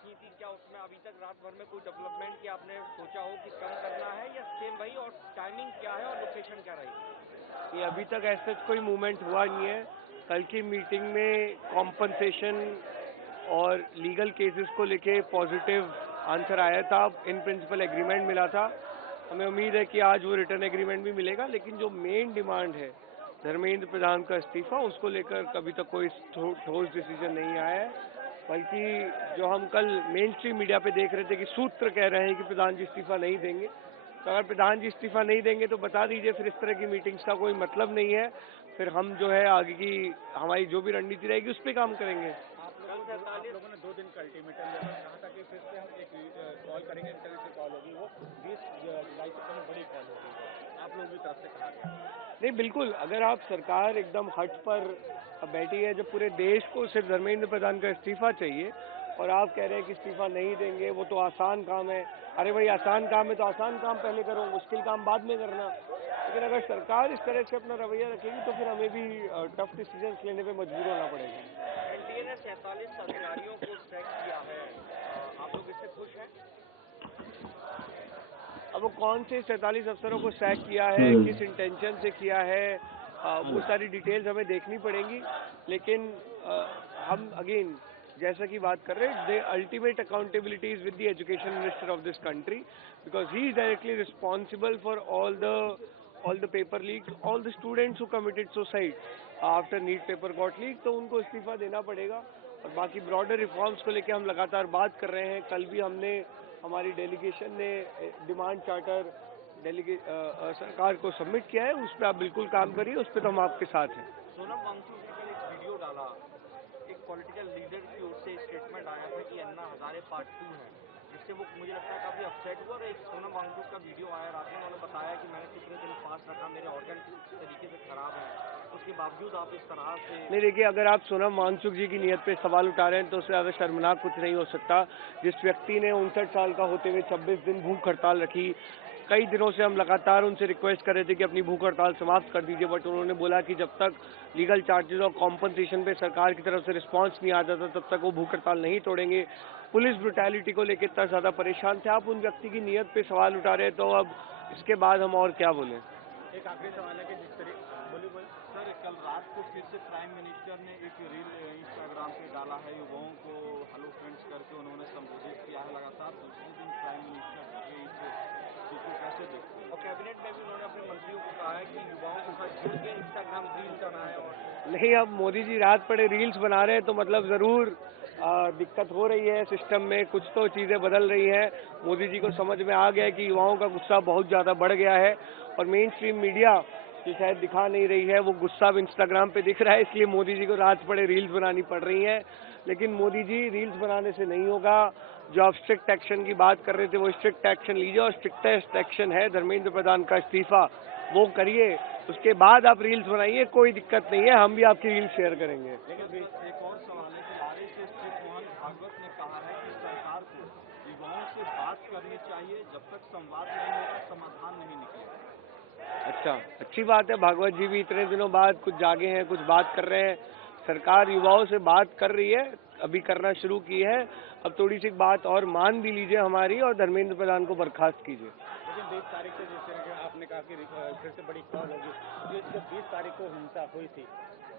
की थी, क्या उसमें अभी तक रात भर में कोई डेवलपमेंट की आपने सोचा हो कि कम करना है या सेम वही, और टाइमिंग क्या है और लोकेशन क्या रहेगी? ये अभी तक ऐसा कोई मूवमेंट हुआ नहीं है। कल की मीटिंग में कॉम्पनसेशन और लीगल केसेस को लेके पॉजिटिव आंसर आया था, इन प्रिंसिपल एग्रीमेंट मिला था। हमें उम्मीद है कि आज वो रिटर्न एग्रीमेंट भी मिलेगा, लेकिन जो मेन डिमांड है धर्मेंद्र प्रधान का इस्तीफा, उसको लेकर कभी तक कोई ठोस डिसीजन नहीं आया है। बल्कि जो हम कल मेन स्ट्रीम मीडिया पे देख रहे थे कि सूत्र कह रहे हैं कि प्रधान जी इस्तीफा नहीं देंगे, तो अगर प्रधान जी इस्तीफा नहीं देंगे तो बता दीजिए, फिर इस तरह की मीटिंग्स का कोई मतलब नहीं है। फिर हम जो है आगे की हमारी जो भी रणनीति रहेगी उस पर काम करेंगे। आप लोगों ने 2 दिन का अल्टीमेटम दिया था, कहा था कि फिर से हम एक कॉल करेंगे, इंटरनेट से कॉल होगी, वो 20 जुलाई से कहीं बड़ी कॉल होगी, आप लोगों की तरफ से कहा गया। नहीं, बिल्कुल, अगर आप सरकार एकदम हट पर बैठी है, जब पूरे देश को सिर्फ धर्मेंद्र प्रधान का इस्तीफा चाहिए और आप कह रहे हैं कि इस्तीफा नहीं देंगे, वो तो आसान काम है। अरे भाई, आसान काम है तो आसान काम पहले करो, मुश्किल काम बाद में करना। लेकिन अगर सरकार इस तरह से अपना रवैया रखेगी तो फिर हमें भी टफ डिसीजन लेने पे मजबूर होना पड़ेगा। एनडीए ने 47 अधिकारियों को सैक किया है, आप लोग इससे खुश हैं? अब वो कौन से 47 अफसरों को सैक किया है, किस इंटेंशन से किया है, वो सारी डिटेल्स हमें देखनी पड़ेंगी। लेकिन हम अगेन जैसा कि बात कर रहे हैं, the ultimate accountability is with the education minister of this country, because he is directly responsible for all the paper leaks, all the students who committed suicide after NEET paper got leak, तो उनको इस्तीफा देना पड़ेगा। और बाकी broader reforms को लेकर हम लगातार बात कर रहे हैं। कल भी हमने, हमारी डेलीगेशन ने डिमांड चार्टर सरकार को सबमिट किया है, उस पर आप बिल्कुल काम करिए, उस पर तो हम आपके साथ हैं। सोनम वांगचुक ने कल एक वीडियो डाला, एक पॉलिटिकल लीडर की ओर से स्टेटमेंट आया था कि अन्ना हजारे पार्ट 2 है, जिससे वो मुझे लगता है काफी अपसेट हुआ। और एक सोनम वांगचुक का वीडियो आया रात में, उन्होंने बताया कि मैंने कितने दिन फास्ट रखा, मेरे ऑर्गन किस तरीके से खराब है, उसके बावजूद आप इस तरह से। नहीं, देखिए, अगर आप सोनम वांगचुक जी की नीयत पे सवाल उठा रहे हैं तो उससे ज्यादा शर्मनाक कुछ नहीं हो सकता। जिस व्यक्ति ने 59 साल का होते हुए 26 दिन भूख हड़ताल रखी, कई दिनों से हम लगातार उनसे रिक्वेस्ट कर रहे थे कि अपनी भूख हड़ताल समाप्त कर दीजिए, बट उन्होंने बोला कि जब तक लीगल चार्जेस और कॉम्पनसेशन पे सरकार की तरफ से रिस्पांस नहीं आ जाता तब तक वो भूख हड़ताल नहीं तोड़ेंगे। पुलिस ब्रुटैलिटी को लेकर इतना ज्यादा परेशान थे। आप उन व्यक्ति की नीयत पे सवाल उठा रहे हैं, तो अब इसके बाद हम और क्या बोलें। एक आखिरी सवाल है कि जिस तरीके बोलिए सर, कल रात को फिर से प्राइम मिनिस्टर ने एक रील इंस्टाग्राम पे डाला है, युवाओं को हेलो फ्रेंड्स करके उन्होंने संबोधित किया है। लगातार दूसरे दिन प्राइम मिनिस्टर के इस चीज को कैसे देखते हैं? और कैबिनेट में भी उन्होंने अपने मंत्रियों को कहा है कि युवाओं के साथ जुड़ के इंस्टाग्राम रील बनाए। और नहीं, अब मोदी जी रात पड़े रील्स बना रहे हैं तो मतलब जरूर दिक्कत हो रही है सिस्टम में, कुछ तो चीजें बदल रही हैं। मोदी जी को समझ में आ गया है कि युवाओं का गुस्सा बहुत ज्यादा बढ़ गया है, और मेन स्ट्रीम मीडिया जो शायद दिखा नहीं रही है, वो गुस्सा अब इंस्टाग्राम पे दिख रहा है, इसलिए मोदी जी को रात पड़े रील्स बनानी पड़ रही हैं। लेकिन मोदी जी, रील्स बनाने से नहीं होगा। जो आप स्ट्रिक्ट एक्शन की बात कर रहे थे, वो स्ट्रिक्ट एक्शन लीजिए, और स्ट्रिक्टेस्ट एक्शन है धर्मेंद्र प्रधान का इस्तीफा, वो करिए। उसके बाद आप रील्स बनाइए, कोई दिक्कत नहीं है, हम भी आपकी रील्स शेयर करेंगे। लेकिन एक और सवाल है कि आरएसएस चीफ मोहन भागवत ने कहा है कि सरकार को युवाओं से बात करनी चाहिए, जब तक संवाद नहीं होगा समाधान नहीं निकलेगा। अच्छा, अच्छी बात है, भागवत जी भी इतने दिनों बाद कुछ जागे हैं, कुछ बात कर रहे हैं। सरकार युवाओं से बात कर रही है, अभी करना शुरू की है। अब थोड़ी सी बात और मान भी लीजिए हमारी, और धर्मेंद्र प्रधान को बर्खास्त कीजिए। लेकिन 20 तारीख को जिस तरह के आपने कहा कि फिर से बड़ी कॉल होगी, जो 20 तारीख को हिंसा हुई थी,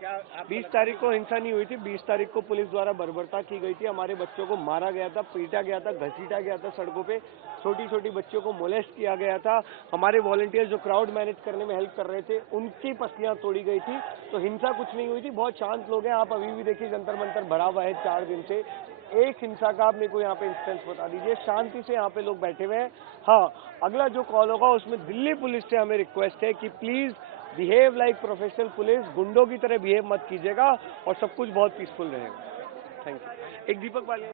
क्या 20 तारीख को हिंसा नहीं हुई थी। 20 तारीख को पुलिस द्वारा बर्बरता की गई थी, हमारे बच्चों को मारा गया था, पीटा गया था, घसीटा गया था सड़कों पे, छोटी छोटी बच्चियों को मोलेस्ट किया गया था। हमारे वॉलंटियर्स जो क्राउड मैनेज करने में हेल्प कर रहे थे, उनकी पसलियां तोड़ी गई थी। तो हिंसा कुछ नहीं हुई थी, बहुत शांत लोग हैं। आप अभी भी देखिए, जंतर मंतर भरा हुआ है 4 दिन से। एक हिंसा का आप मेरे को यहाँ पे इंस्टेंस बता दीजिए, शांति से यहाँ पे लोग बैठे हुए हैं। हाँ, अगला जो कॉल होगा उसमें दिल्ली पुलिस से हमें रिक्वेस्ट है कि please behave like professional police, गुंडों की तरह बिहेव मत कीजिएगा, और सब कुछ बहुत पीसफुल रहेगा। Thank you. एक दीपक वाले।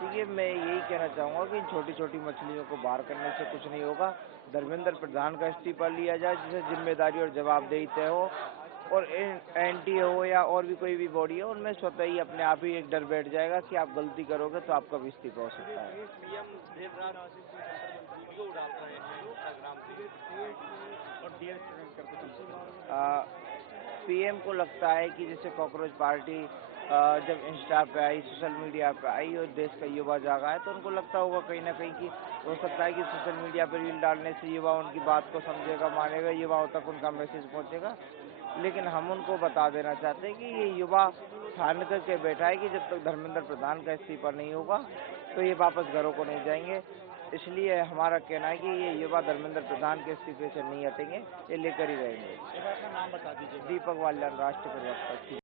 देखिए, मैं यही कहना चाहूँगा कि छोटी छोटी मछलियों को बाहर करने से कुछ नहीं होगा। धर्मेंद्र प्रधान का इस्तीफा लिया जाए, जिसे जिम्मेदारी और जवाबदेही तय हो, और एनटी हो या और भी कोई भी बॉडी हो, उनमें स्वतः ही अपने आप ही एक डर बैठ जाएगा कि आप गलती करोगे तो आपका भी इस्तीफा हो सकता है। पीएम देर रात वीडियो डाल रहे हैं इंस्टाग्राम पे और डियर स्टूडेंट करके पीएम को लगता है कि जैसे कॉकरोच पार्टी जब इंस्टा पे आई, सोशल मीडिया पे आई और देश का युवा जागा है, तो उनको लगता होगा कहीं ना कहीं कि हो सकता है कि सोशल मीडिया पर रील डालने से युवा उनकी बात को समझेगा, मानेगा, युवाओं तक उनका मैसेज पहुंचेगा। लेकिन हम उनको बता देना चाहते हैं कि ये युवा ठान करके बैठा है कि जब तक धर्मेंद्र प्रधान का इस्तीफा नहीं होगा तो ये वापस घरों को नहीं जाएंगे। इसलिए हमारा कहना है कि ये युवा धर्मेंद्र प्रधान के इस्तीफे से नहीं हटेंगे, ये लेकर ही रहेंगे। एक बार अपना नाम बता दीजिए। दीपक वाल्यान, राष्ट्रीय प्रवक्ता।